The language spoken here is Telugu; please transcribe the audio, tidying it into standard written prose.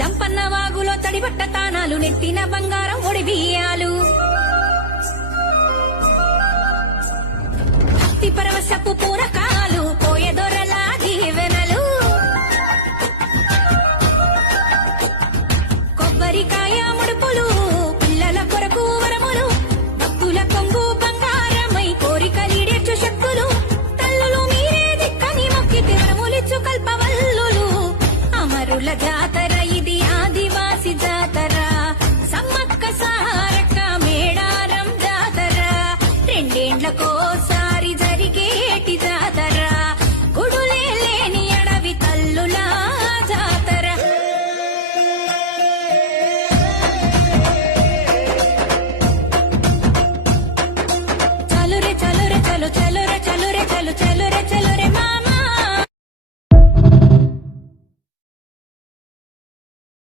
జంపన్న వాగులో తడిబట్ట తానాలు నెత్తిన బంగారం ఒడిబియ్యాలు భక్తి పరవశపు పూరకాలు పోయదొరలా దీవెనలు కొబ్బరికాయ ముడుపులు పిల్లల కొరకు వరములు భక్తుల కొంగు బంగారమై కోరికలీడేర్చు శక్తులు తల్లులు మీరే దిక్కని మొక్కితే వరములిచ్చు కల్పవల్లులు అమరుల జాతర ఇది